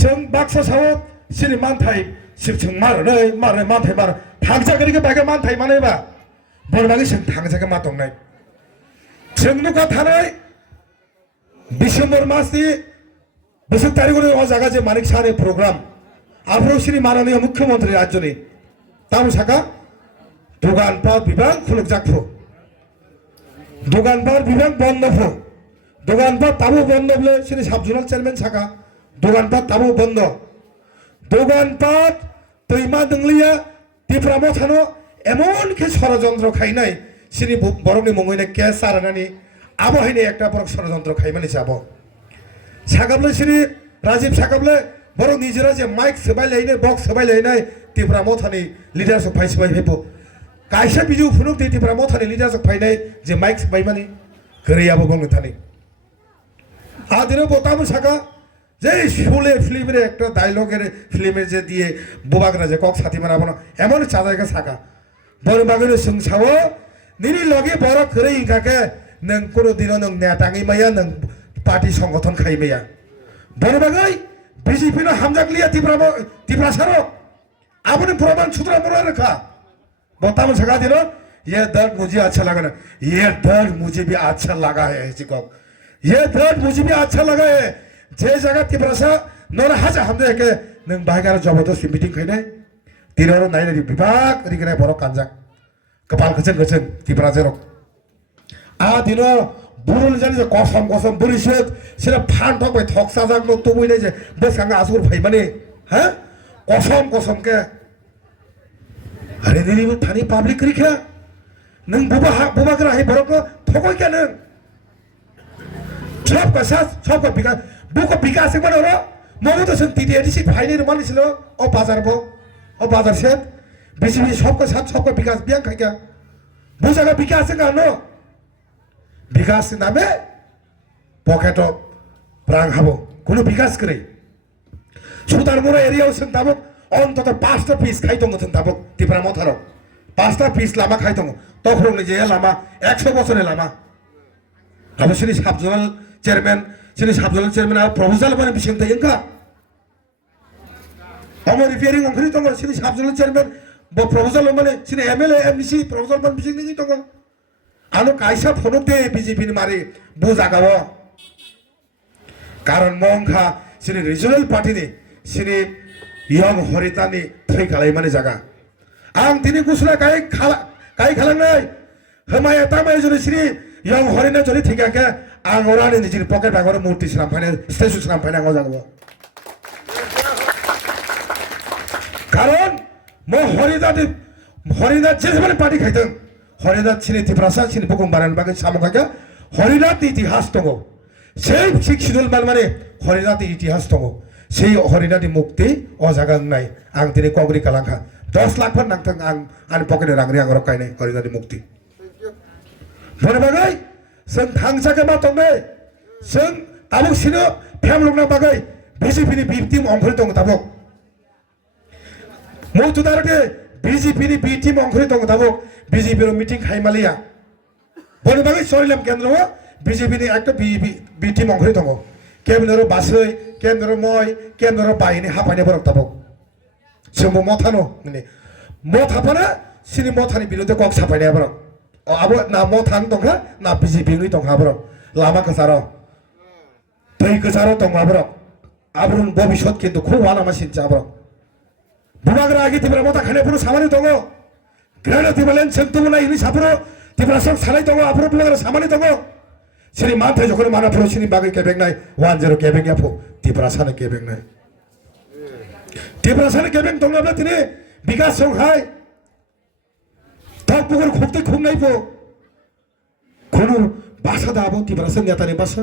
जों बाक्सा साउथ सिनि मानथाय सिबथिं मारनै मानथाय मार थांजागोनिखौ बायगा मानथाय मानैबा बरबागै जों थांजागो मा दंनाय जों नुखा थानाय डिसेम्बर मासनि बोसोर तारिखनि अजागा जे मानिक सारे प्रग्राम आफ्राव सिनि माननीय मुख्यमंत्री राज्यनि तामुसाका दखानपाट बिबां खुलुक जाखु दखानपाट बिबां बन्द फो दखानपाट ताबो बन्द बले सिनि साबजुनाल चेयरमैन साका दखानपाट ताबो बन्द दखानपाट दैमा दंलिया टिप्रामो थानो एमन के षড়যন্ত্র खायनाय सिनि बरकनि मुङैनो केस सारानानि आबहायनि एकटा बरक षড়যন্ত্র खायमानि जाबो सागाबले सिनि राजीव सागाबले बरक निजरा जे माइक सोबायलायनाय बक्स सोबायलायनाय टिप्रामो थानि लिडारशिप फाइसबाय हेबो कायसा बिजु फुनुक टिप्रामो थानि लिडारशिप फायनाय जे माइक सोबायमानि गरैयाबो गंनो थानि आदिनो बतामो सागा जे शोले फिल्मेर একটা ডায়লগের फिल्मेर जे दिए बुबाग्रा जे कक साथी मानाबो एमन चाजायगा सागा बरबागनो सोंसावो निनि लगे बर खरै इंगाके नों कोनो दिनो नों नेताङै माया नों पार्टी संगठन खाइमाया बरबागै बीजेपी नो हामजागलिया तिब्रासारो आपने प्रमाण सूत्र मोरा रखा बताओ सका दिनो ये दर्द मुझे अच्छा लगा ना ये दर्द मुझे भी अच्छा लगा है चिको ये दर्द मुझे भी अच्छा लगा है जे जगह तिब्रासा नोर हाजा हमदे के नों बायगार जबरदस्त मीटिंग खाइनाय तिरोरो नायनाय विभाग रिगनाय बर कानजाक कपाल गजन गजन तिब्राजेरो आ दिनो बुरुल जानि कसम कसम बुरिसोक सिरा फान थक बाय थक साजाक न तुबुइनाय जे बसांगा आसुर फाइमाने हा कसम कसम के अरे दिनि थानि पब्लिक रिखा नों बुबा ग्रा है बरक थकय के नों सबका विकास बुको विकास से बनो रो मगो तो सं टीडीएडी से फाइने मानि छिलो ओ बाजार से बीजेपी सबका साथ सबका विकास बियां खाय क्या बुजागा विकास का नो विकास नामे पकेट रां हाबो कोनो विकास करे सुदारमुरा एरियाव सं दाबो অন্তত 5টা পিস খাইতো মতন দাবো টিপ্রা মথারো 5টা পিস লামা খাইতো তখন যে লামা 100 বছরের লামা অবশ্যই সাবজোনাল চেয়ারম্যান আর প্রপোজাল মানে বিশিং তাই ইনকা আমার রিপেয়ারিং অংখরি তো সিনি সাবজোনাল চেয়ারম্যান ব প্রপোজাল মানে সিনি এমএলএ এমসি প্রপোজাল মানে বিশিং নি তো আনো কাইসা ফোন দে বিজেপি মারি বুজাগাও কারণ মংখা সিনি রিজনাল পার্টি নি সিনি यंग हरितानि थै खालायमानि जागा आं दिनै गुसुला गाय खालामनाय हमाय तामाय जरि सिरि यंग हरिना जरि थैगाके आं अरानि निजिनि पकेट बागर मूर्ति सिनाम फाइने स्टेचु सिनाम फाइने आं जागो कारण म हरिना जेसेबां पार्टी खायदों हरिना सिनि तिब्रासा सिनि बुकुं बारान बागै सामगाके हरिनानि इतिहास दङ সেই শিক্ষিদুল মানে হরিনাথ ইতিহাস দङ সেই হরিনাথ মুক্তি অজাগাं नाय आं दिनै कग्रि कालांखा 10 लाख फोर नांथों आं पकेट रांनि आं रकायनाय हरिनाथनि मुक्ति बरबागै जों थांजागे मा दंनै जों ताबुक सिनो फेमलुंना बागै बिजेपिनि बि टीम अंखरि दङ ताबुक मौतुदारके बिजेपिनि बि टीम अंखरि दङ ताबुक बिजेपिरो मिटिं खाइमालिया बरबागै सरिलाम केन्द्रआव बिजेपिनि একটা बि टीम अंखरि दङ केबिनेरो बासै केन्द्र मय केन्द्र बायनि हाफायनि बरक ताबक जोंबो मथानो माने मथाफाना सिनि मथानि बिरुद्धे कक साफायनाय बरक आबो ना मथान दंखा ना बिजेपि नि दंखा बरक लामा गोसारो दै गोसारो दंखा बरक आब्रुन भबिष्यत किन्तु खुवा लामा सिनचा बरक बुबाग्रा आगि तिब्रा मथा खाने पुरु सामानि दङ ग्रेना तिबालेन सेंतुमु नायनि सापुरो तिब्रा सब सालाय दङ आब्रु बुलाग्रा सामानि दङ सिरि मानथाय जखन माना पुरु सिनि बागै केबेंनाय 10 केबें याफो तिब्रासानो केबेंनाय तिब्रासानो केबें दंनाब्ला दिनै बिकास संहाय तकपुगर खुक्ते खुंनायफो खुनु भाषा दाबो तिब्रासा नेतानि भाषा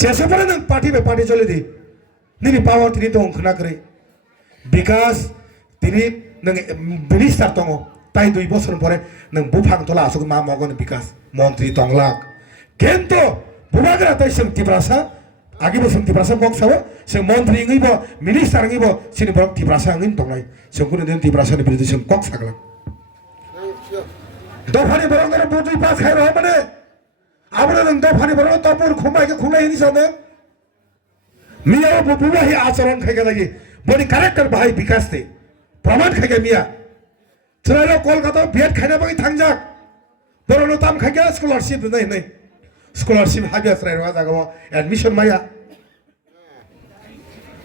जेसेबां नों पार्टी बे पार्टी चले दि निनि पावर तिनि दं खोनाखरै बिकास तिनि नों मिनिस्टार दङ ताइ 2 বছর পরে नों बुफां तला आसुक मा मगन बिकास मन्त्री दंलाक केन्तो बुबाग्रा ताइ जों तिब्रासा आगिबो जों तिब्रासा बक्साबो जों मन्त्री ngैबो मिनिस्टार ngैबो सिनि बरक तिब्रासा ngै दंनाय जोंखौ नों तिब्रासानि बिरुद्धे जों कक सागला दफानि बरक बुथि पास खाइ रह माने आबो नों दफानि बरक तपुर खुमायके खुंनाय हिनि सानो মিয়া বুবাহি আচরণ খাইকে লাগি বনি ক্যারেক্টার বাহাই বিকাশ দে প্রমাণ খাইকে মিয়া ছেলেরা কলকাতায় বিয়েট খাইনা বাকি থাকজাক বড় তাম খাইকে স্কলারশিপ নাই নাই স্কলারশিপ হাবিয়া ছেলে রাজা গাবো এডমিশন মাইয়া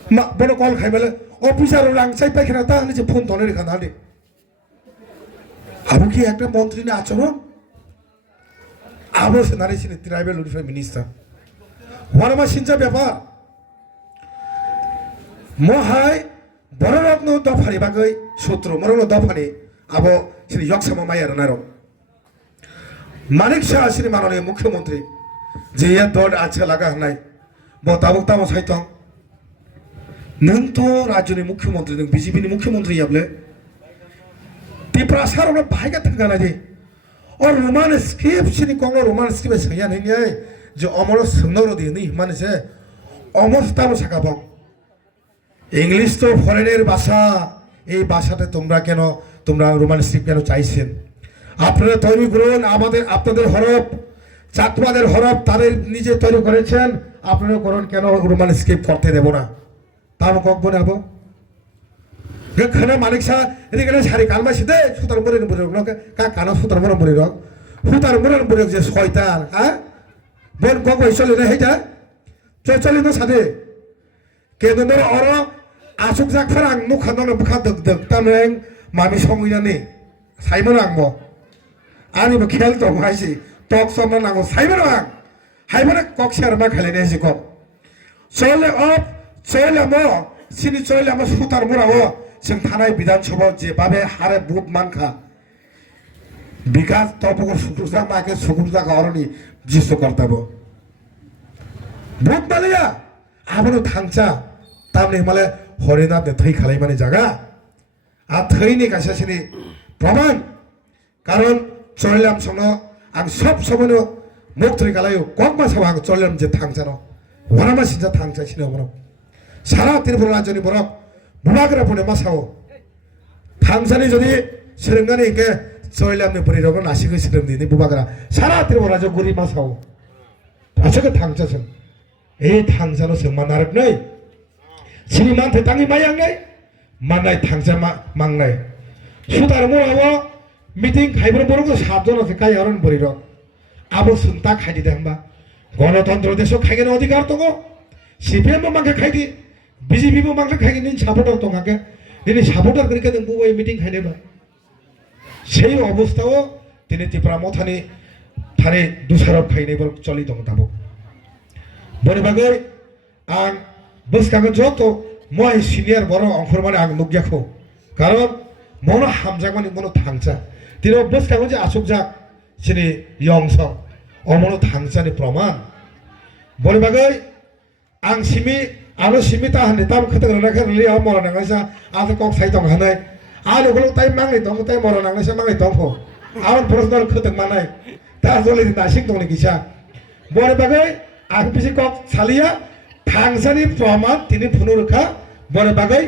মা বড় কল খাইবেলে অফিসার রাংসাই পাইখানা তা নিচে ফোন তনে রেখা নালে আবু কি একটা মন্ত্রী না আচরণ আবু সে নারী ছিলেন ট্রাইবেল ওয়েলফেয়ার মিনিস্টার ওয়ারমা সিনজা ব্যাপার মহাই বড়রত্ন দফানি বাগৈ সূত্র মরণ দফানি আবো শ্রী যক্ষমা মাইয়ার নারো মানিক শাহ শ্রী মাননীয় মুখ্যমন্ত্রী যে দল আছে লাগা হনাই বতাবক তামো সাইতং नों तो राज्यनि मुख्यमंत्री नों बीजेपी नि मुख्यमंत्री याबले तिप्रासार में बाहायगा थंगाना दे और रोमान स्क्रिप्ट सिनि कोंगो रोमान स्क्रिप्ट सैया नहीं है जो अमर सुंदर दे नहीं माने से अमर ताम साकाबं इंग्लिश तो फरेनेर भाषा এই ভাষাতে তোমরা কেন তোমরা রোমান স্ক্রিপ্ট কেন চাইছেন আপনারা তৈরি করুন আমাদের আপনাদের হরফ চাকমাদের হরফ তাদের নিজে তৈরি করেছেন আপনারা করুন কেন রোমান স্ক্রিপ্ট করতে দেব না তাম কক বনাবো গখনা মানিক সা রিগনে সারি কালমা সিদে সুতার মরে বরে রক কা কানা সুতার মরে বরে রক সুতার মরে বরে যে শয়তান হ্যাঁ বন কক চলে না হেজা চলে না সাদে কেদনর অর আসুক জাক ফারাং মুখানন বুখা দক দক তামেং মামি সংইনানি সাইমন আংবো আনিবো খেল তো হাইছি টক সমন নাগো সাইমন আং হাইবনে কক শেয়ার মা খেলে নেছি কক চলে অফ চলে মো সিনি চলে মো সুতার মোরাও जों थानाय বিধানসভা যেভাবে হারে বুট মানখা বিকাশ তপক সুকুরজা মাকে সুকুরজা গাওরনি জিসো করতাবো বুট মালিয়া আবনো থাংচা তামনে মালে হরিনাথ থৈ খালাই মানে জায়গা আর থৈনি কাছাছিনি প্রমাণ কারণ চললাম শোনো আং সব সময় মুক্তি গালায়ও কক মাসাও আং চললাম যে থাংচানো ওরামা সিনজা থাংচা ছিল বড় সারা ত্রিপুরা রাজ্যনি বড় বুবাগরা বনে মাসাও থাংচানি যদি সেরেঙ্গানি ইকে চললামনি বরি রগন আশিকে সেরেমনি বুবাগরা সারা ত্রিপুরা রাজ্য গুরি মাসাও আছকে থাংচাছেন এই থাংচানো সেমা নারক নাই শ্রীমান থাঙ্গি মায়াং নাই মানাই থাংচা মাংনাই সুতার মোরাও মিটিং খাইবর বড় সাতজন আছে কাই হরন বরি রক আবো সুনতা খাইদি দেহবা গণতন্ত্র দেশ খাইগেন অধিকার তো সিপিএম মাকে খাইদি বিজেপি মাকে খাইগেন নিন সাপোর্টার তো কাকে তিনি সাপোর্টার করিকে দেন বুবাই মিটিং খাইনেবা সেই অবস্থাও তিনি ত্রিপুরা মথানি থানে দুসারব খাইনেবর চলি দং দাবো বনে বাগৈ আং বসকাগে যত মই সিনিয়র বড় অংখর মানে আং নুগিয়াখো কারণ মনো হামজাক মানে মনো থাংচা তিনি বসকাগে যে আসুক যাক সিনি ইয়ংস অমনো থাংচানি প্রমাণ বনে বাগৈ আং সিমি আলো সিমি তা হানি তাম খতং রাখা লি আ মরা নাংলাইসা আতে কক সাই দং হানাই আলো গলো তাই মাংনি দং তাই মরা নাংলাইসা মাংনি দং হো আউন প্রশ্নর খতং মানাই তা জলি নাসিং দংনি কিসা বনে বাগৈ আং পিছি কক সালিয়া থাংচানি প্রমাণ তিনি পুনরুখা বনে বাগৈ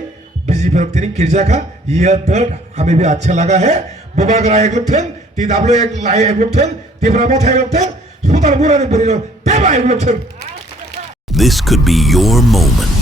बीजेपी তিনি किरजाखा ये दल हमें भी अच्छा लगा है बुबागरा एक लोग थे TW एक लाई एक लोग थे तिब्रा मोथा एक लोग थे सुतार मुरानी बरिनो तेबा एक लोग थे This could be your moment.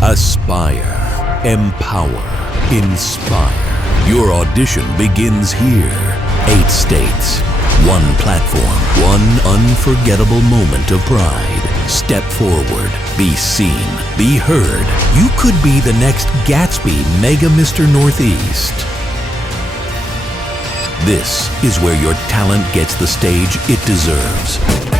Aspire, empower, inspire. Your audition begins here. 8 states, 1 platform, 1 unforgettable moment of pride. Step forward, be seen, be heard. You could be the next Gatsby Mega Mr. Northeast. This is where your talent gets the stage it deserves.